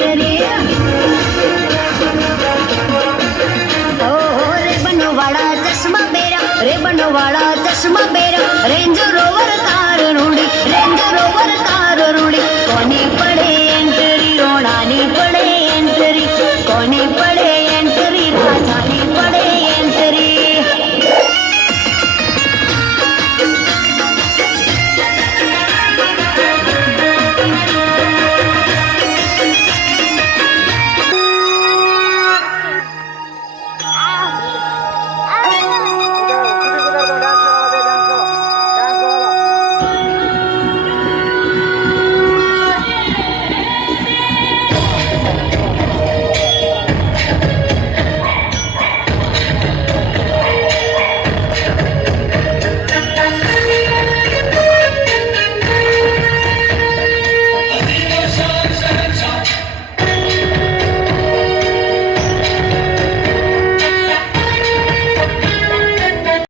entry Ray-Ban વાળા ચશ્મા પહેરા રેન્જ રોવર કાર રૂડી કોની પડે એન્ટ્રી રોણાની પડે એન્ટ્રી કોની પડે